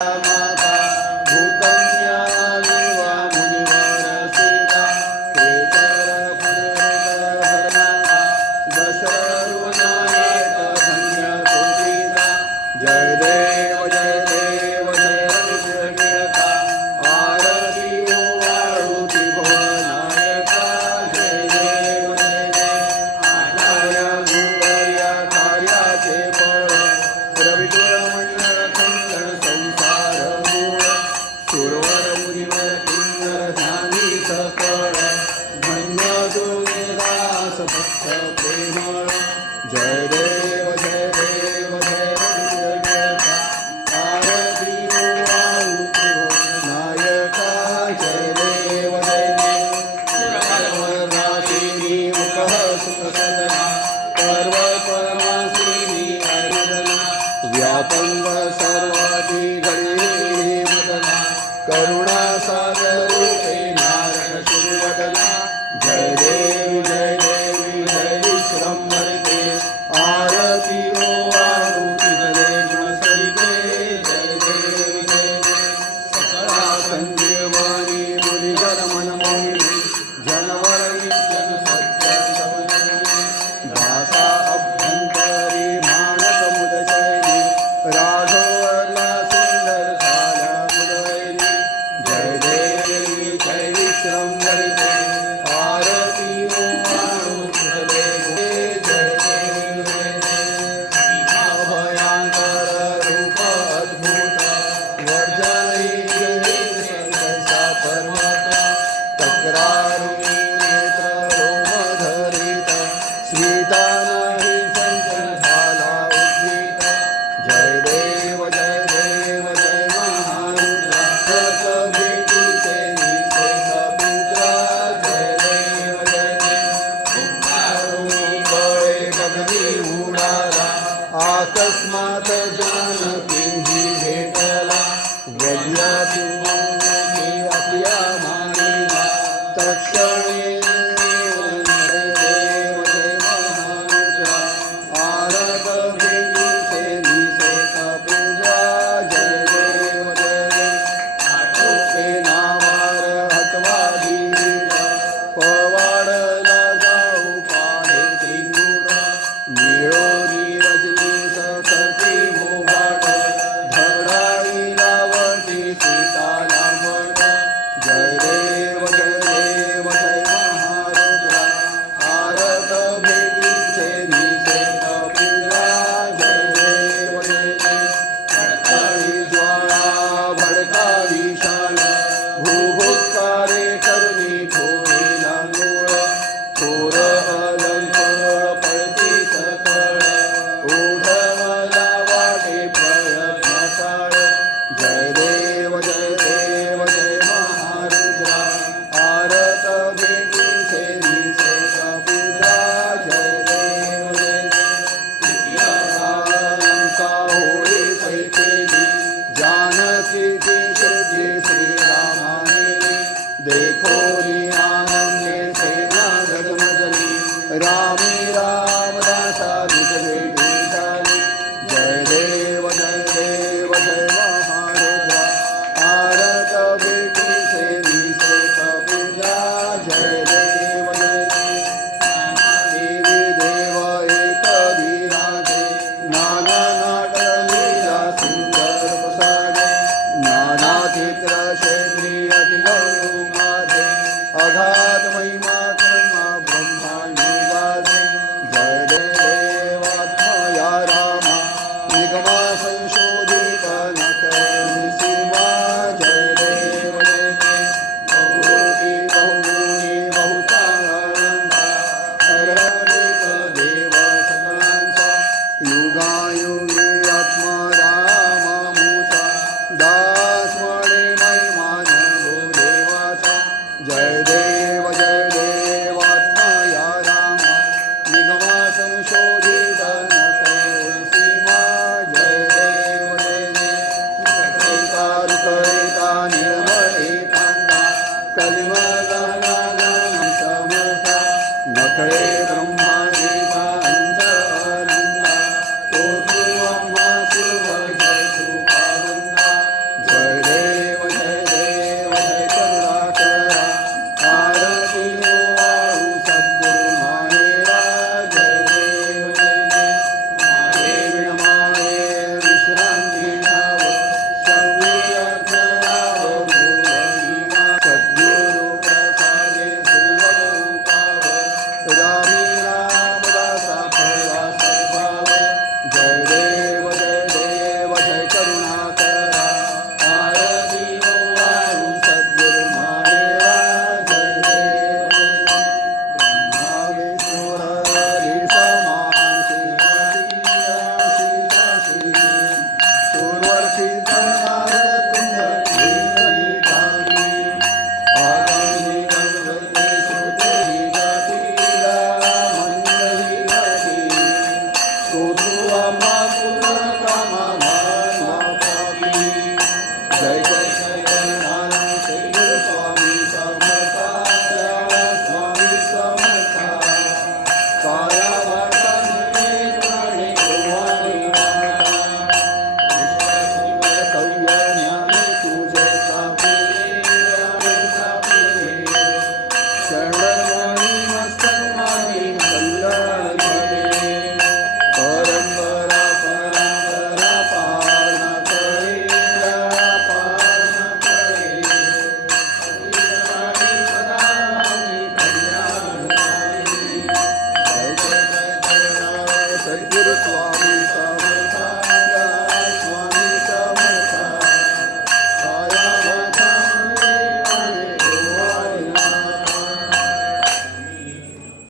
माता भूकन्या विवा मुनिवर सीता केशर पुनर्धर्मा दशरुनायक धन्य सुधीता जय देव जय ऋषिकेता आरती वाळुती भुवनायका जय देव आनार्या गुरुवर्या कार्याचे फळ रविकुलमंडळ खंडन संसार मूळ सुरवर मुनिवर किन्नर ध्यानी सकळ धन्य तुझे दास भक्त प्रेमळ जय देव जय ऋषिकेता आरती वाळुती भुवनायका जय देव राशिनी मुखः सुखसदना पर्वत परमासिनी अर्दना व्यापंग सर्वाधी घडी मदना करुणा सागर रूपे नारद शिवदना जय देवी जय विश्रंभरिते आरती वाळुती जले गुणसरिते जय देवी सकळा संजीवनी मुनिजन मनमोहिनी जनवरणी जन सत्य दासा अभ्यंतरी मानस मुदशयनी राघवला सुंदर झाल्या मुदयनी जय देवी जय विश्रंभरिते आरती वाळुती जले जय देवी भयंकर रूप अद्भुत वर्जयी जयसा पर्वत तक्रारुणी नेत्र रोमधरित स्मिता नाही चंचल झाला उद्भीत जय देव जय महारुद्र रस भेटीचे निसे समुद्र जय देव कुंभारुणी बळे गगनी उडाला अकस्मात जानकी भेटला वज्राची आपल्या मानिला तक्षणी देव जय महारुद्र आरत भेटीचे निसे पूजा जय देव आटोपे नावार हतवादीर पवाडला जाऊ पाहे त्रिंगुड निळोरी रजनी सकर्ती मोगाट धडाई लावती सीता लांबण जय देव महारुद्र आरत भेटीचे निसे पूजा जय देव भडकावी ज्वाळा भडकावी शाळा भूभुत्कारे करणी थोडी लांगोळ थोर अलंक पळती सकळ ओढवला वाटे प्रयत्न काळ जय देव महारुद्र आरत भेटीचे निसे पूजा जय देव लंका होळी सैकेली जानकीची श्रुती श्रीरामाने देखोरी आनंदे सेना गजमजली रामी रामदासा निज भेटी झाली जय देव महारुद्र आरत भेटीचे निसे पूजा जय देव देवी देव एक विराजे नाना नाटलीला सुंदर प्रसादे नाना चित्र क्षेत्री अतिलघु माझे अघात महिमा कर्मा ब्रह्मांडी गाजे जय देवात्मया रामा निगमा संशोधित नकळी सीमा जय देव बहुरूपी बहुगुणी बहुताळंता अरहरित देव सगळ्यांचा युगायुगी आत्मा रामामुचा दास म्हणे महिमान देवाचा जय देव आत्मया रामा निगमा संशोधित नकळी सीमा जय देव रुकरिता निर्मळ एकांता कलिमा